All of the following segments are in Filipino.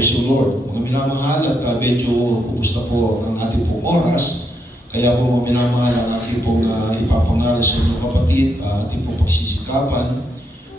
Praise the Lord. Mga minamahal at medyo kumusta po ang ating pong oras. Kaya po mga minamahal ang ating pong ipapangaral sa inyong kapatid, ating pong pagsisikapan.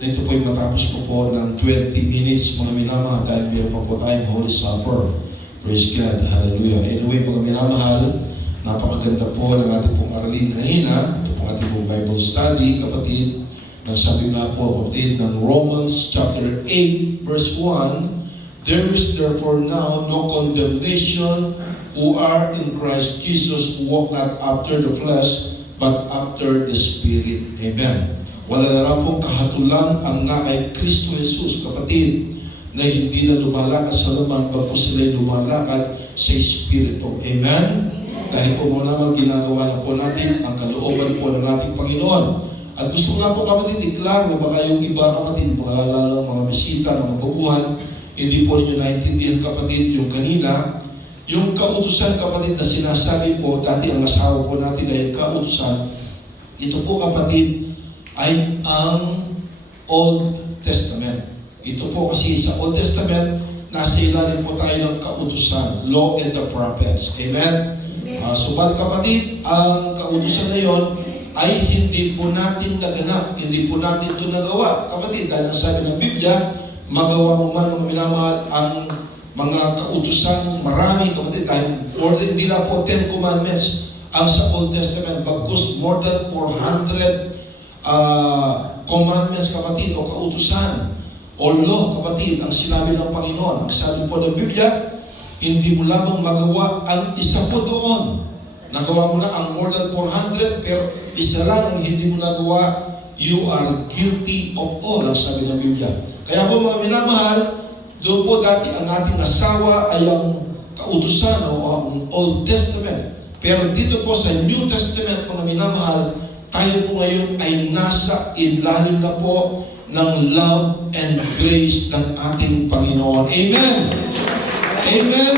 Na ito po yung matapos po ng 20 minutes mga minamahal dahil meron pa po tayong Holy Supper. Praise God. Hallelujah. Anyway mga minamahal, napakaganda po ng ating pong aralin kanina. Ito po ating pong Bible study, kapatid. Nagsabi nga po kapatid ng Romans chapter 8 verse 1, there is therefore now no condemnation who are in Christ Jesus, who walk not after the flesh, but after the Spirit. Amen. Wala na lang pong kahatulan ang na kay Kristo Jesus, kapatid, na hindi na lumalakad sa laman, bago sila'y lumalakad sa Espiritu. Amen? Dahil po muna naman ginagawa na po natin ang kalooban po ng ating Panginoon. At gusto nga po kapatid, iklaro, baka yung iba kapatid, lalo mga bisita na mababuhan, hindi po ninyo naintindihan kapatid yung kanina, yung kautusan kapatid na sinasabi po, dati ang asawa po natin ay kautusan, ito po kapatid ay ang Old Testament. Ito po kasi sa Old Testament, nasa ilalim po tayo ng kautusan, Law and the Prophets. Amen? Subalit kapatid, ang kautusan na yon ay hindi po natin naganap, hindi po natin ito nagawa. Kapatid, dahil sabi ng Biblia, magawa mo man mga minamahal ang mga kautusan, marami kapatid, dahil hindi na po 10 commandments ang sa Old Testament, bagkus more than 400 commandments kapatid o kautusan o law kapatid ang sinabi ng Panginoon. Ang sabi po ng Biblia, hindi mo lamang magawa ang isa po doon. Nagawa mo na ang more than 400, pero isa lang ang hindi mo nagawa, you are guilty of all, ang sabi ng Biblia. Kaya po mga minamahal, doon po dati ang ating asawa ay ang kautusan o ang Old Testament. Pero dito po sa New Testament, mga minamahal, tayo po ngayon ay nasa ilalim na po ng love and grace ng ating Panginoon. Amen! Amen!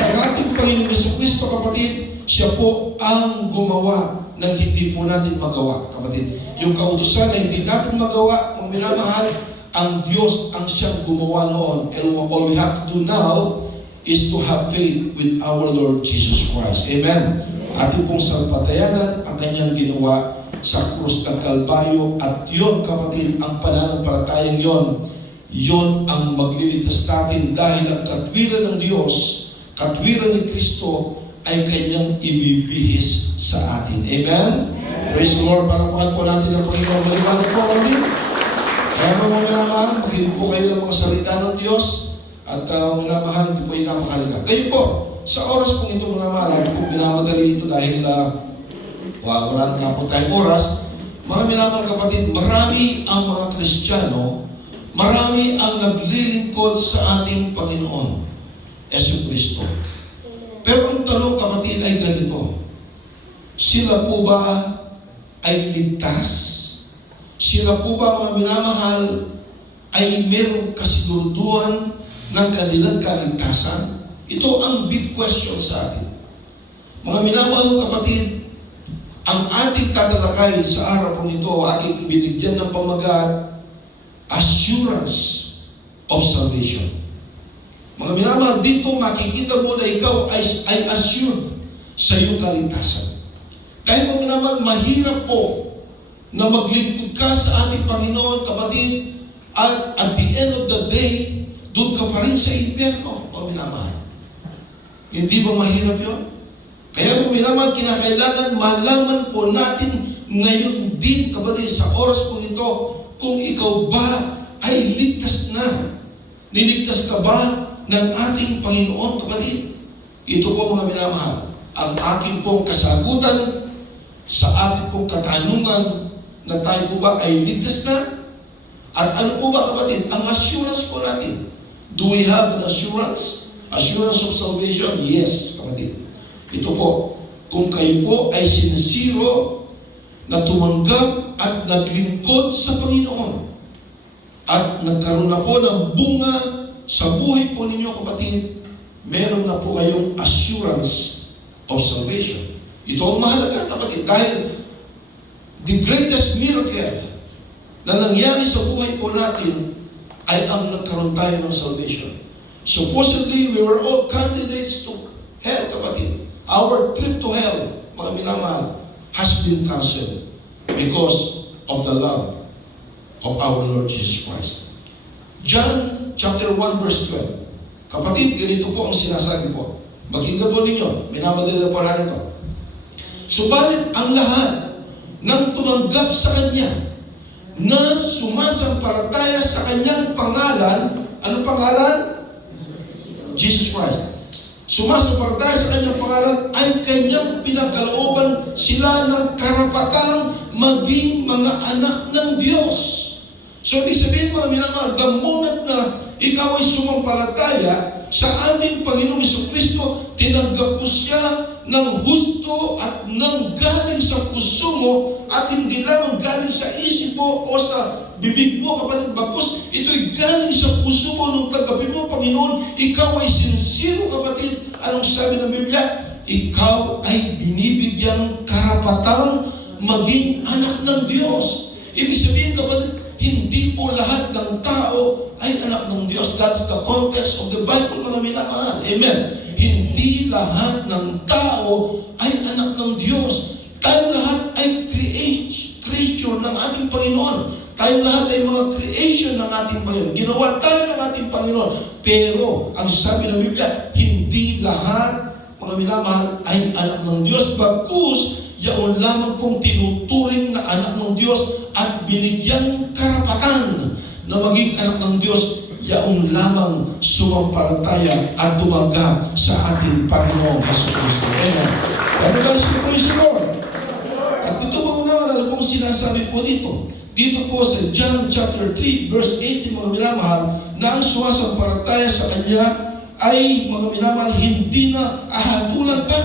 Ang ating Panginoon Jesucristo, kapatid, siya po ang gumawa ng hindi po natin magawa, kapatid. Yung kautusan na hindi natin magawa, mga minamahal, ang Diyos ang siyang gumawa noon. And all we have to do now is to have faith with our Lord Jesus Christ. Amen? Ating pong salpatayanan ang kanyang ginawa sa krus ng Kalbaryo. At yun, kapatid, ang pananampalatayang yun ang magliligtas natin dahil ang katwiran ng Diyos, katwiran ni Kristo, ay kanyang ibibihis sa atin. Amen? Praise the Lord. Palapakan po natin ang Panginoon. Maliwanag po kami. Kaya mga minamahal, makinig po kayo ng mga salita ng Diyos. At minamahal, ito po yung napakalaga. Kayo po, sa oras pong ito minamahal, po minamadali ito dahil wala na po tayong oras. Mga minamahal kapatid, marami ang mga Kristiyano, marami ang naglilingkod sa ating Panginoon, Jesucristo. Pero ang tanong kapatid ay ganito, sila po ba ay ligtas? Sila po ba mga minamahal ay merong kasiguraduhan ng kanilang kaligtasan? Ito ang big question sa atin. Mga minamahal kapatid, ang ating tatalakayin sa araw po nito, aking binigyan ng pamagat, assurance of salvation. Mga minamahal, dito makikita mo na ikaw ay assured sa iyong kaligtasan. Dahil mga minamahal, mahirap po na maglingkod ka sa ating Panginoon, kapatid, at the end of the day, doon ka pa rin sa impyerno, mga minamahal. Hindi ba mahirap yun? Kaya mga minamahal, kinakailangan malaman po natin ngayon din, kapatid, sa oras po ito, kung ikaw ba ay ligtas na. Niligtas ka ba ng ating Panginoon, kapatid? Ito po mga minamahal, ang aking pong kasagutan sa ating pong katanungan na tayo po ba ay ligtas na? At ano po ba kapatid? Ang assurance po natin. Do we have an assurance? Assurance of salvation? Yes, kapatid. Ito po, kung kayo po ay sincero na tumanggap at naglingkod sa Panginoon at nagkaroon na po ng bunga sa buhay po ninyo, kapatid, meron na po kayong assurance of salvation. Ito ang mahalaga, kapatid, dahil the greatest miracle na nangyari sa buhay po natin ay ang nagkaroon tayo ng salvation. Supposedly, we were all candidates to hell, kapatid. Our trip to hell, mga minamahal, has been cancelled because of the love of our Lord Jesus Christ. John chapter 1 verse 12. Kapatid, ganito po ang sinasabi po. Magkinggan po ninyo, minamadali na po natin ito. Subalit ang lahat ng tumanggap sa Kanya na sumasampalataya sa Kanyang pangalan, anong pangalan? Jesus Christ. Sumasampalataya sa Kanyang pangalan ay Kanyang pinagkalooban sila ng karapatang maging mga anak ng Diyos. So, ibig sabihin mga minamahal, the moment na ikaw ay sumampalataya sa ating Panginoong Jesucristo, tinanggap mo siya ng husto at ng galing sa puso mo at hindi lamang galing sa isip mo o sa bibig mo, kapatid, bagkus ito'y galing sa puso mo nung tanggapin mo, Panginoon, ikaw ay sincere, kapatid. Anong sabi ng Biblia? Ikaw ay binibigyang karapatang maging anak ng Diyos. Ibig sabihin, kapatid, hindi po lahat ng tao ay anak ng Diyos. That's the context of the Bible, mga minamahal. Amen. Hindi lahat ng tao ay anak ng Diyos. Tayo lahat ay creature ng ating Panginoon. Tayo lahat ay mga creation ng ating Panginoon. Ginawa tayo ng ating Panginoon. Pero, ang sabi ng Biblia, hindi lahat, mga minamahal, ay anak ng Diyos. Bagkus, yaon lamang kong tinuturing na anak ng Diyos at binigyan karapatan na maging anak ng Diyos, yaon lamang sumampalataya at tumanggap sa ating Panginoong Jesucristo. Amen. Kaya lang si Lord. At dito po muna, ano pong sinasabi po dito? Dito po sa John chapter 3, verse 18, mga minamahal, na ang sumasampalataya sa Kanya ay, mga minamahal, hindi na ahatulan pa.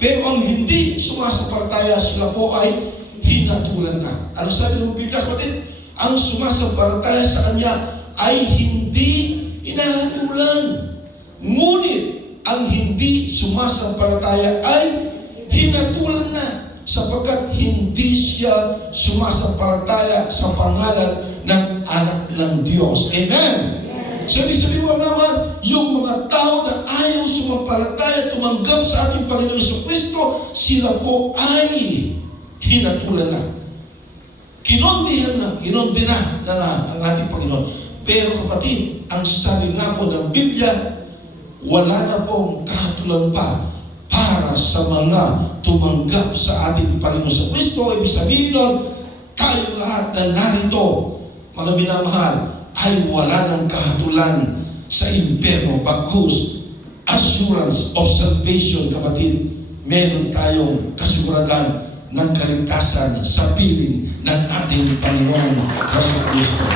Pero ang hindi sumasampalataya, sila po ay hinatulan na. Ano sabi ng Biblia, kapatid? Ang sumasampalataya sa Kanya ay hindi hinahatulan. Ngunit, ang hindi sumasampalataya ay hinatulan na sapagkat hindi siya sumasampalataya sa pangalan ng anak ng Diyos. Amen? So, ibig sabihin mo naman, yung mga tao na ayaw sumampalataya, tumanggap sa ating Panginoong Jesucristo, sila po ay hinatulan na. Kinondihan na ang ating Panginoon. Pero kapatid, ang sabi nga po ng Biblia, wala na pong kahatulan pa para sa mga tumanggap sa ating Panginoong Jesucristo. Ibig sabihin nun, tayo lahat na narito, mga minamahal, ay wala ng kahatulan sa impyerno. Bagkus, assurance of salvation, kapatid, meron tayong kasiguradan ng kaligtasan sa piling ng ating Panginoon Jesucristo.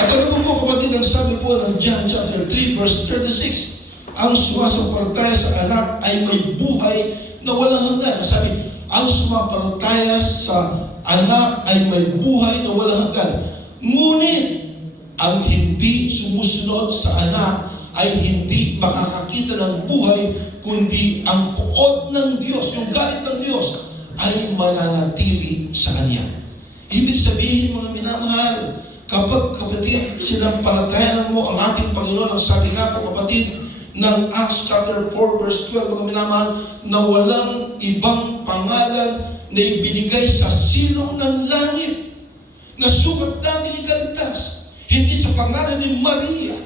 At ano po kapatid, ang sabi po ng John chapter 3 verse 36, ang sumasampalataya sa anak ay may buhay na walang hanggan. Sabi, ang sumasampalataya sa anak ay may buhay na walang hanggan. Ngunit, ang hindi sumusunod sa anak ay hindi makakakita ng buhay, kundi ang puot ng Diyos, yung galit ng Diyos, ay mananatili sa Kanya. Ibig sabihin, mga minamahal, kapag kapatid, sinampalatayan mo ang ating Panginoon, ang sabi nga po kapatid, ng Acts chapter 4 verse 12, mga minamahal, na walang ibang pangalan na ibinigay sa silong ng langit na sukat natin ikaligtas. Hindi sa pangalan ni Maria,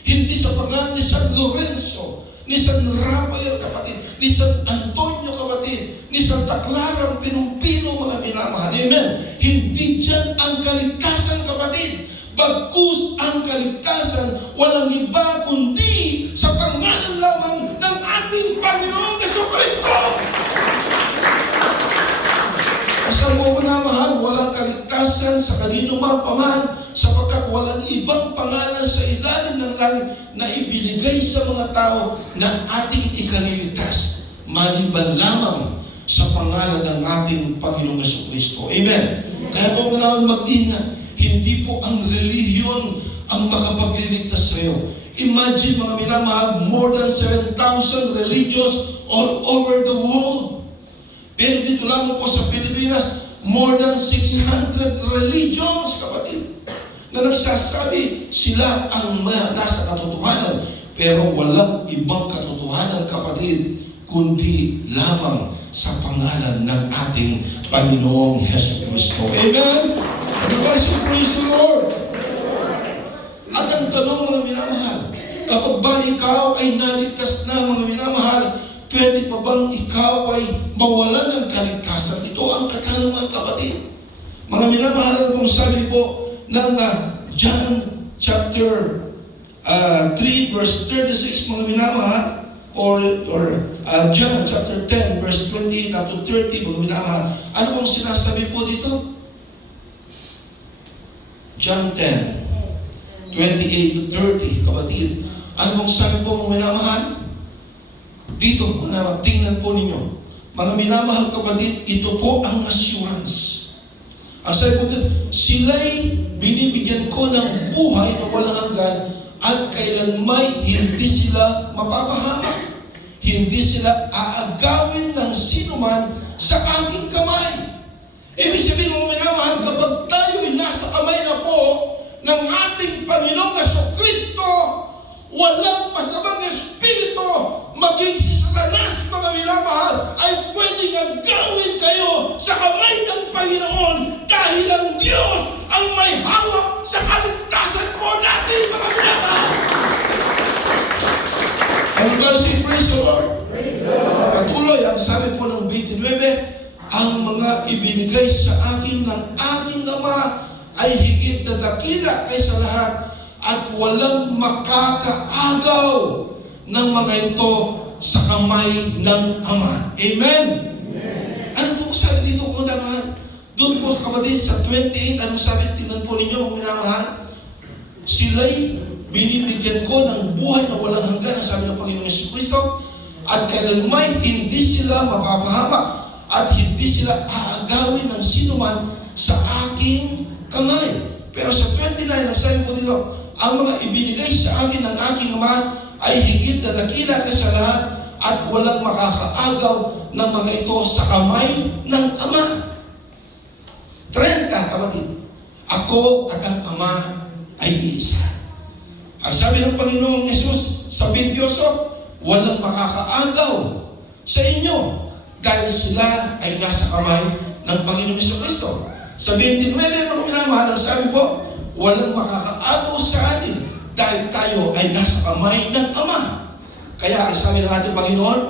hindi sa pangalan ni San Lorenzo, ni San Rafael, kapatid, ni San Antonio, kapatid, ni Santa Clara, Pinumpino, mga minamahal. Amen. Hindi dyan ang kaligtasan, kapatid. Bagkus ang kaligtasan, walang iba kundi sa pangalan lamang ng ating Panginoong Jesucristo. Sa mo na mahal, walang kaligtasan sa kanino man paman, sapagkat walang ibang pangalan sa ilalim ng langit na ibinigay sa mga tao na ating ikaliligtas, maliban lamang sa pangalan ng ating Panginoong Jesucristo. Amen. Kaya po kailangan mag-ingat, hindi po ang relihiyon ang makapagliligtas sa iyo. Imagine, mga minamahal, more than 7,000 religions all over the world. Pero dito lamang po sa Pilipinas, more than 600 religions, kapatid, na nagsasabi sila ang nasa katotohanan. Pero walang ibang katotohanan, kapatid, kundi lamang sa pangalan ng ating Panginoong Hesus Kristo. Amen? Everybody say, praise the Lord! At ang tanong, mga minamahal, kapag ba ikaw ay naligtas na, mga minamahal, pwede pa bang ikaw ay mawalan ng kaligtasan? Ito ang katanungan, kapatid. Mga minamahal, kung sabi po ng John chapter 3 verse 36, mga minamahal, or John chapter 10 verse 28 up to 30, mga minamahal, ano pong sinasabi po dito? John 10, 28 to 30, kapatid. Ano pong sabi po, mga minamahal? Dito, tingnan po ninyo. Mga minamahal, kapatid, ito po ang assurance. Ang sabi po dito, sila'y binibigyan ko ng buhay na walang hanggan at kailanmay hindi sila mapapahamak. Hindi sila aagawin ng sinuman sa aking kamay. Ibig sabihin, mga minamahal, kapag tayo'y nasa kamay na po ng ating Panginoong Jesucristo, walang masamang espiritu, maging si Satanas, mga minamahal, ay pwedeng agawin kayo sa kamay ng Panginoon dahil ang Diyos ang may hawak sa kaligtasan po natin, mga minamahal. Ang say, praise the Lord. Patuloy, ang sabi po ng 29, ang mga ibinigay sa akin ng aking Ama ay higit na dakila kaysa lahat at walang makakaagaw ng mga ito sa kamay ng Ama. Amen? Ano po sabi dito, kung minamahal? Doon po, kapatid, sa 28, anong sabi? Tingnan po ninyo, kung minamahal. Sila'y binibigyan ko ng buhay na walang hanggan, ang sabi ng Panginoong Jesucristo, at kailanmay hindi sila mapapahamak at hindi sila aagawin ng sinuman sa aking kamay. Pero sa 29, ang sabi po dito, ang mga ibinigay sa akin ng aking Ama ay higit na dakila kaysa lahat at walang makakaagaw ng mga ito sa kamay ng Ama. 30, kapatid. Ako at ang Ama ay iisa. Ang sabi ng Panginoong Yesus sa 28, walang makakaagaw sa inyo dahil sila ay nasa kamay ng Panginoong Jesucristo. Sa 29, mga minamahal, ang sabi po, walang makakaagaw sa atin dahil tayo ay nasa kamay ng Ama. Kaya ang sabi ng ating Panginoon,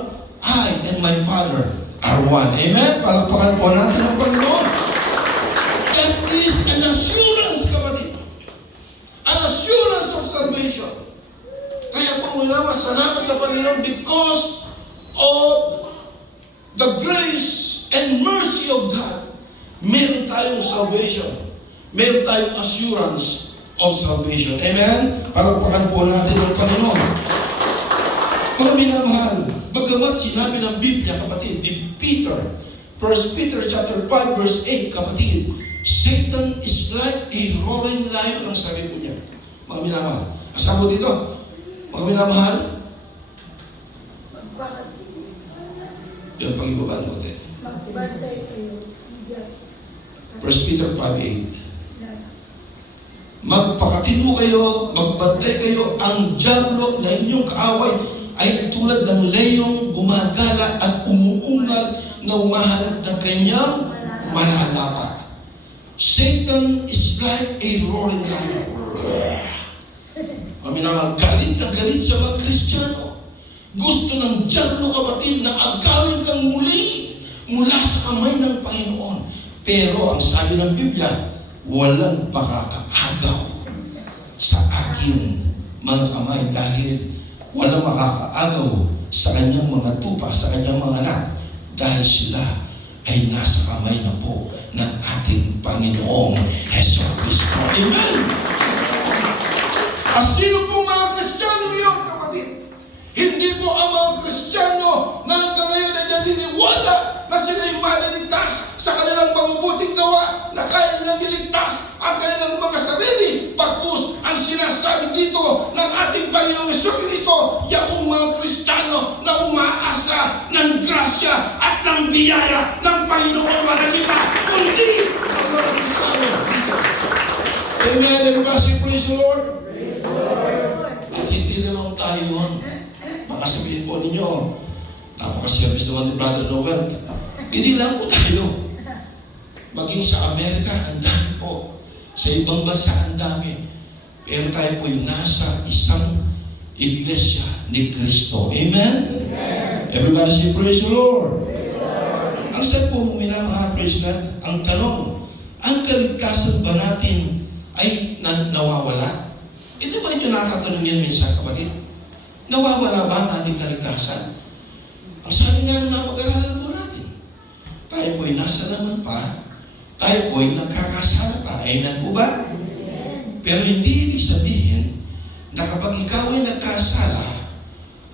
I and my Father are one. Amen? Palakpakan po natin ang Panginoon. That is an assurance, kapatid. An assurance of salvation. Kaya po mula masalamat sa Panginoon because of the grace and mercy of God. Meron tayong salvation. Meron tayong assurance of salvation. Amen? Palakpakan po natin ang Panginoon. Mga minamahal, bagamat sinabi ng Biblia, kapatid, ni Peter, 1 Peter chapter 5 verse 8, kapatid, Satan is like a roaring lion, ang sabi po niya. Mga minamahal. Asabi mo dito, mga minamahal, yung pag-ibaba ng kote. 1 Peter 5:8. Magpakatino kayo, magbantay kayo, ang dyablo na inyong kaaway ay tulad ng leyong gumagala at umuungal na umahanap ng kanyang mananapa. Satan is like a roaring lion. Minamahal, galit na galit sa mga Kristiyano. Gusto ng dyablo, kapatid, na agawin kang muli mula sa kamay ng Panginoon. Pero ang sabi ng Biblia, walang makakaagaw sa aking mga kamay dahil walang makakaagaw sa kanyang mga tupa, sa kanyang mga anak, dahil sila ay nasa kamay na po ng ating Panginoong Hesus Kristo. Amen! Sino po mga Kristiyano yun, kapatid? Hindi po ang mga Kristiyano na hanggang ngayon ay naniniwala na sila'y maliligtas sa kanilang mabubuting gawa na kaya nilang iligtas ang kanilang mga sarili. Bagkus ang sinasabi dito ng ating Panginoong Jesucristo, yaong mga Kristiyano na umaasa ng grasya at ng biyaya ng Panginoon Managita, kundi ang mga Kristiyano. Amen. Everybody praise the Lord. At hindi hindi naman tayo yun. Baka sabihin po ninyo, napaka-service naman ni Brother Noel. Hindi lang po tayo. Maging sa Amerika, ang dami po. Sa ibang bansa, ang dami. Pero tayo po yung nasa isang iglesia ni Kristo. Amen? Amen. Everybody say, praise the Lord. Ang sabi po mong minamahal, praise God, ang tanong, ang kaligtasan ba natin ay nawawala? Hindi ba nyo natatanong yan minsan, kapatid? Nawawala ba ang ating kaligtasan? Ang sabi nga na mag-aralan po natin, tayo po'y nasa naman pa, tayo po'y nagkakasala pa. Amen po ba? Pero hindi ibig sabihin na kapag ikaw ay nagkasala,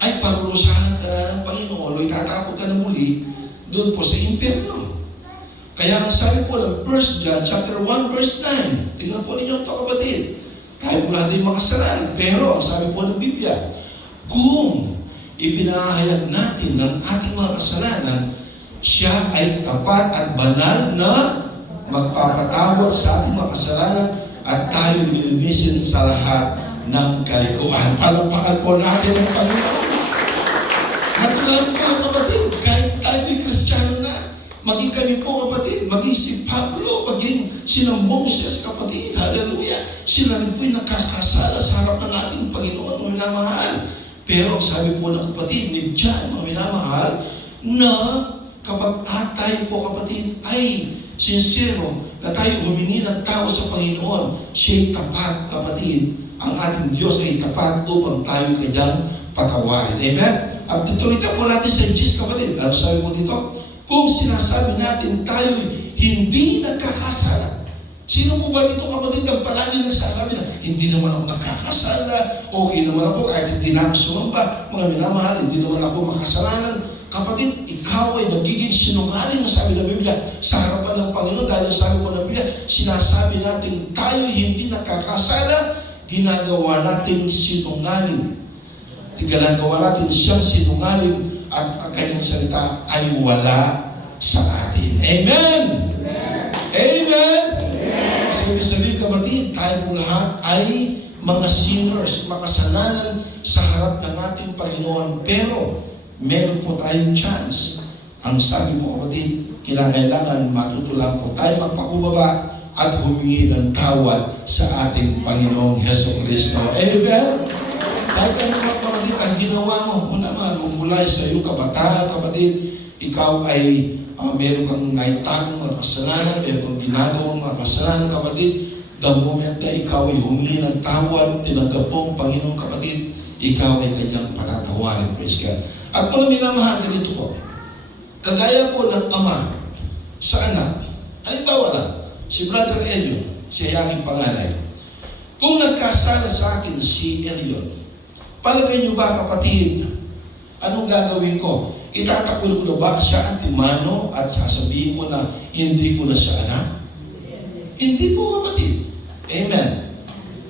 ay parurusahan ka na ng Panginoon o itatapon ka na muli doon po sa impyerno. Kaya ang sabi po ng 1 John chapter 1 verse 9, tingnan po ninyo ito, kapatid. Tayo po lahat ay makasalanan. Pero ang sabi po ng Biblia, kung ipinahayag natin ng ating mga kasalanan, siya ay tapat at banal na magpapatawad sa ating mga kasalanan at tayo nilinisin sa lahat ng kalikuan. Palapakan po natin ang Panginoon. Natural po, kapatid, kahit tayo may Kristiyano na, maging kami po, kapatid, maging si Pablo, maging sina Moses, kapatid, hallelujah, sila rin po'y nakakasala sa harap ng ating Panginoon, mga minamahal. Pero sabi po ng kapatid ni John, mga minamahal, na kapag tayo po, kapatid, ay sincero na tayo humingi ng tao sa Panginoon, siya'y tapat, kapatid. Ang ating Diyos ay tapat upang tayo kanyang patawarin. Amen? At tutulitan po natin sa Diyos, kapatid. Ano sabi po dito? Kung sinasabi natin tayo hindi nagkakasala. Sino po ba dito, kapatid, ang palagi nagsasabi na hindi naman ako nagkakasala, okay naman ako, kahit hindi na ako sumamba, mga minamahal, hindi naman ako makasalanan. Kapatid, ikaw ay nagiging sinungaling, sabi ng Biblia, sa harapan ng Panginoon. Dahil sabi po ng Biblia, sinasabi natin tayo hindi nagkakasala, ginagawa natin sinungaling. Ginagawa natin siyang sinungaling at ang kanyang salita ay wala sa atin. Amen! Amen! Amen! Amen! So, ibig sabihin, kapatid, tayo po lahat ay mga sinners, makasalanan sa harap ng ating Panginoon. Pero, meron po tayong chance. Ang sabi po, kapatid, kinakailangan matutulang po tayo magpakubaba at humingi ng tawad sa ating Panginoong Jesucristo. Amen? Kahit ano mga kapatid, ang ginawa mo naman, mula sa iyong kabataan, kapatid, ikaw ay meron kang naitagong mga kasalanan, meron kang ginagawang mga kasalanan, kapatid, the moment na ikaw ay humingi ng tawad, tinanggap mo ang Panginoong, kapatid, ikaw ay kanyang patatawarin. Praise God. At mga minamahal, ganito po, kagaya po ng ama sa anak, halimbawa lang, si Brother Elliot, siya ay aking panganay. Kung nagkasala sa akin si Elliot, palagay niyo ba, kapatid, anong gagawin ko? Itatakul ko na ba siya antimano at sasabihin ko na hindi ko na siya anak? Hindi po, kapatid. Amen.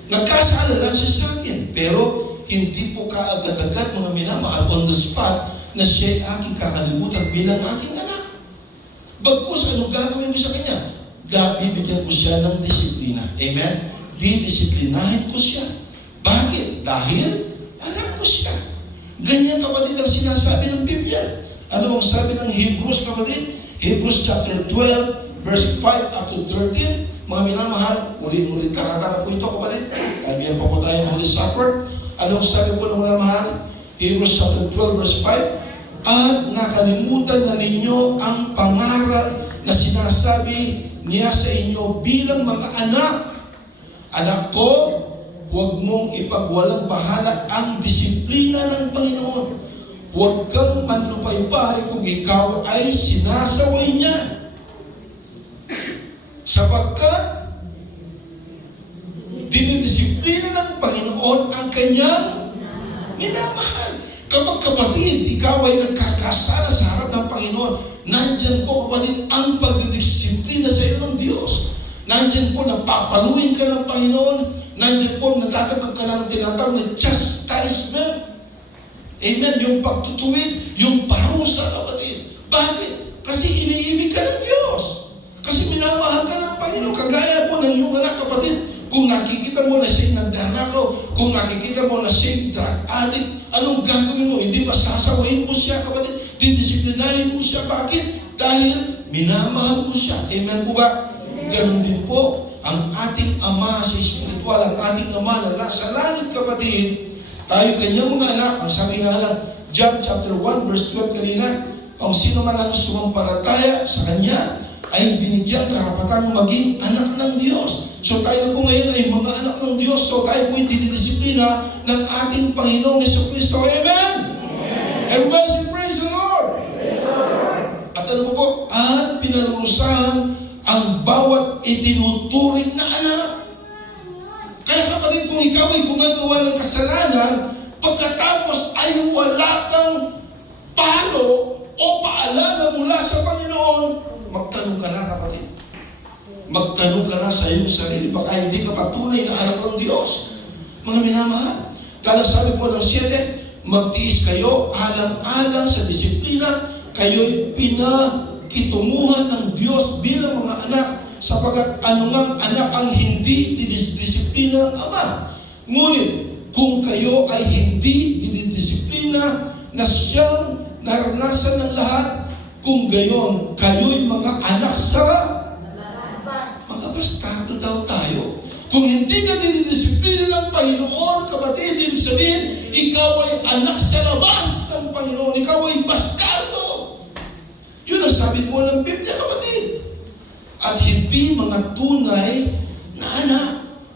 Nagkasala lang siya sa akin, pero hindi po kaagad-agad mga minamahal on the spot na siya ay aking kakalimutan bilang aking anak. Bagkus, anong gagawin ko sa kanya? Bibigyan ko siya ng disiplina. Amen? Didisiplinahin ko siya. Bakit? Dahil anak ko siya. Ganyan, kapatid, ang sinasabi ng Biblia. Ano ang sabi ng Hebrews, kapatid? Hebrews chapter 12, verse 5 up to 13. Mga minamahal, ulit-ulit karata na po ito, kapatid. Kaya pa po tayo Holy Supper. Ano ang sabi po ng mga mahal? Hebrews chapter 12, verse 5. At nakalimutan na ninyo ang pangaral na sinasabi niya sa inyo bilang mga anak. Anak ko, huwag mong ipagwalang bahala ang disiplina ng Panginoon. Huwag kang manlupay-pay kung ikaw ay sinasaway niya. Sapagkat dinidisiplina ng Panginoon ang kanyang minamahal. Kapag, kapatid, ikaw ay nagkakasala sa harap ng Panginoon, nandyan po, kapatid, ang pagdidisiplina sa iyo ng Diyos. Nandyan po, napapaluin ka ng Panginoon. Nandyan po, natatanggap ka ng tinatawag na chastisement. Amen? Yung pagtutuwid, yung parusa, kapatid. Bakit? Kasi iniibig ka ng Diyos. Kasi minamahal ka ng Panginoon. Kagaya po ng iyong anak, kapatid. Kung nakikita mo na siya'y nagdanakaw, kung nakikita mo na siya'y drug addict, anong gagawin mo? Hindi ba sasawayin mo siya, kapatid? Didisiplinahin mo siya. Bakit? Dahil minamahal mo siya. Amen po ba? Ganun din po ang ating Ama sa espiritual, ang ating Ama na nasa langit, kapatid. Tayo kanyang mga anak, ang sabi nga lang, John chapter 1 verse 12 kanina, kung sino man ang sumampalataya sa Kanya ay binigyan karapatang maging anak ng Diyos. So tayo na po ngayon ay mga anak ng Diyos. So tayo po ay dinidisiplina ng ating Panginoong Jesucristo. Amen? Everybody say, praise the Lord! At ano po? At pinarusahan ang bawat itinuturing na anak. Kaya kapatid, kung ikaw ay gumagawa ng kasalanan, pagkatapos ay wala kang palo o paalala mula sa Panginoon, magtanong ka na, kapatid. Magtanong ka na sa iyong sarili. Baka hindi ka patunay na anak ng Diyos. Mga minamahal. Kaya sabi po ng 7, magtiis kayo alang-alang sa disiplina, kayo'y pinakitunguhan ng Diyos bilang mga anak, sapagat anumang anak ang hindi dinidisiplina ng Ama. Ngunit, kung kayo ay hindi dinidisiplina na siyang naranasan ng lahat, kung gayon, kayo'y mga anak sa mga bastardo daw tayo. Kung hindi ka dinidisiplina ng Panginoon, kapatid, ibig sabihin, ikaw ay anak sa labas ng Panginoon. Ikaw ay bastardo. Yun ang sabi po ng Biblia, kapatid. At hindi mga tunay na anak.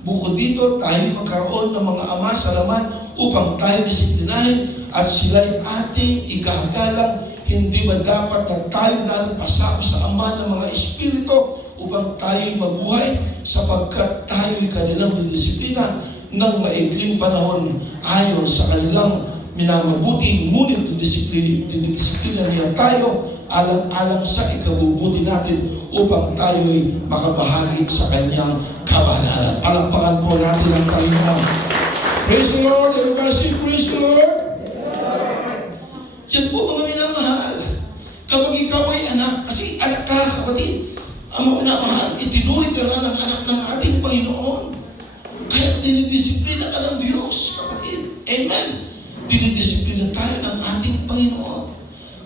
Bukod dito, tayo magkaroon ng mga ama sa laman upang tayo disiplinahin at sila'y ating igagalang. Hindi ba dapat na tayo dahil pasako sa Ama ng mga Espiritu upang tayo mabuhay sapagkat tayo'y kanilang disiplina ng maikling panahon ayon sa kanilang minamabuti, ngunit disiplina niya tayo alang-alang sa ikabubuti natin upang tayo'y makabahagi sa kanyang kabanalan. Palakpakan po natin ang Panginoon. Praise the Lord! Everybody say, praise the Lord! Yan po mga minamahal. Kapag ikaw ay anak, kasi anak ka, kapatid, ang mga minamahal, itinuring ka na ng anak ng ating Panginoon. Kaya dinidisiplina ka ng Diyos, kapatid. Amen. Dinidisiplina tayo ng ating Panginoon.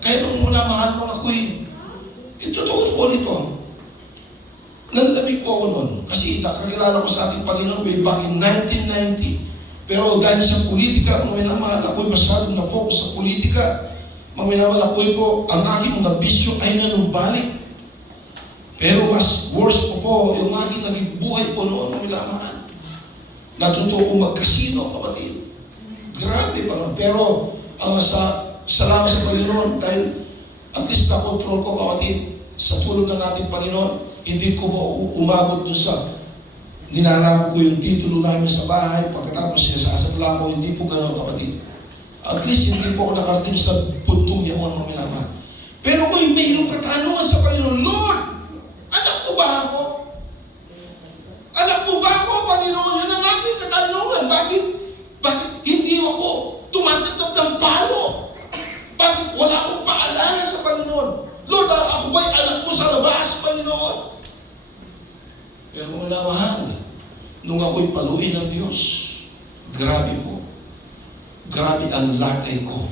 Kaya nung minamahal kong ako'y, itutuot po nito. Nanlamig po ako noon. Kasi nakakilala ko sa ating Panginoon way back in 1990. Pero dahil sa politika, mga minamahal, ako'y masyadong na-focus sa politika. Mga minamahal, ako'y po, ang aking mga bisyo ay nanumbalik. Pero mas worse po yung aking naging buhay po noon, mga minamahal. Natuto kong magkasino, kapatid. Grabe pa nga. Pero ang salamat sa Panginoon dahil at least na-control ko, kapatid, sa tulong ng ating Panginoon, hindi ko po umabot doon sa ninarako ko yung titulo namin sa bahay, pagkatapos siya sasabla ko, hindi po gano'n, kapatid. At least hindi po ako nakarating sa puntong yaon ng minamahal. Pero kung mayroong katanungan sa Panginoon, Lord, anak ko ba ako? Anak ko ba ako, Panginoon? Yan ang aking katanungan. Bakit hindi ako tumatanggap ng palo? Bakit wala akong paalala sa Panginoon? Lord, ako ba'y anak mo sa labas, Panginoon? Pero mga mahal, nung ako'y paluin ng Diyos, grabe po. Grabe ang lakay ko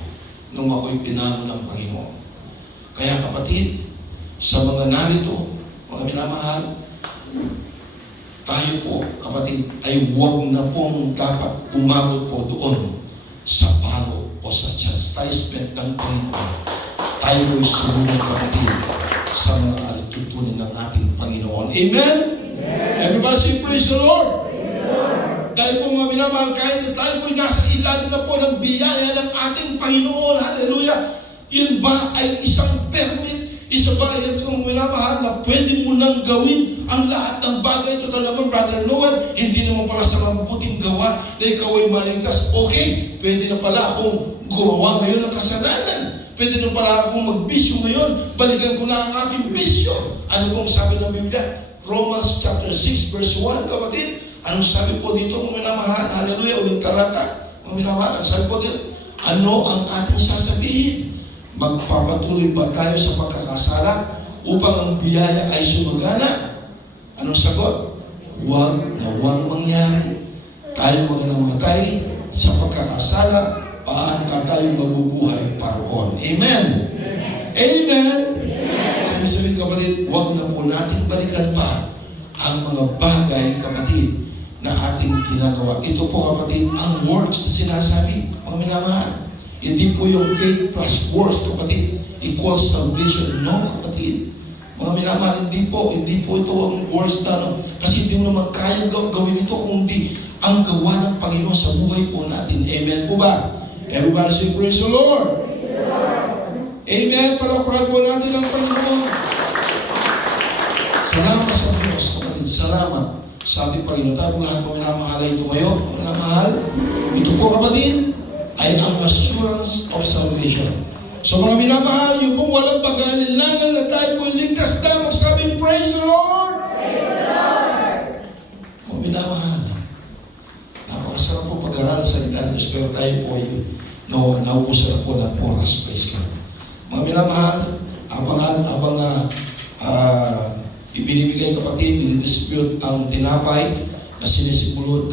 nung ako'y pinalo ng Panginoon. Kaya kapatid, sa mga narito, mga minamahal, tayo po, kapatid, ay huwag na pong dapat umabot po doon sa palo o sa chastisement ng Panginoon. Tayo po'y sumunod, kapatid, sa mga alitutunin ng ating Panginoon. Amen? Everybody say, praise the Lord! Praise the Lord! Dahil po mga minamahal, kahit na tayo po'y nasa ilalim na po ng biyaya ng ating Panginoon, hallelujah, yun ba ay isang permit? Isa ba yan kung minamahal na pwede mo nang gawin ang lahat ng bagay? Ito naman, Brother Noel, hindi naman pala sa mabuting gawa na ikaw ay malingkas. Okay, pwede na pala akong gumawa ngayon ng kasalanan. Pwede na pala akong magbisyo ngayon. Balikan ko na ang aking bisyo. Ano pong sabi ng Biblia? Romans chapter 6 verse 1, kapatid. Anong sabi po dito, mga minamahal? Hallelujah, uling talata. Mga minamahal, ang sabi po dito, ano ang ating sasabihin? Magpapatuloy ba tayo sa pagkakasala upang ang biyaya ay sumagana? Anong sagot? huwag na huwag mangyari. Tayo mga namatay sa pagkakasala, paano ka tayo mabubuhay paroon? Amen? Amen? Sabi kapatid, huwag na po natin balikan pa ang mga bagay, kapatid, na ating ginagawa. Ito po, kapatid, ang works na sinasabi, mga minamahal. Hindi po yung faith plus works, kapatid, equals salvation. No, kapatid. Mga minamahal, hindi po ito ang works na, no? Kasi hindi mo naman kaya gawin ito kung hindi ang gawa ng Panginoon sa buhay po natin. Amen po ba? Everybody say, praise the Lord! Amen! Palakpakan po natin ang Panginoon. Salamat sa Diyos, kapatid. Salamat. Sabi Panginoon, tayo po lahat po minamahalay ito ngayon. Minamahal. Ito po, kapatid, ay ang assurance of salvation. So mga minamahal, yung pong walang pag-aalilangan na tayo po ligtas na, magsabing, praise the Lord! Praise the Lord! Mga minamahal, napakasarap po pag-aralan sa salita ng Diyos, pero tayo po ay nauusan na po ng oras. Praise God. Mga minamahal, habang ibinibigay, kapatid, dinidispute ang tinapay na sinisimulot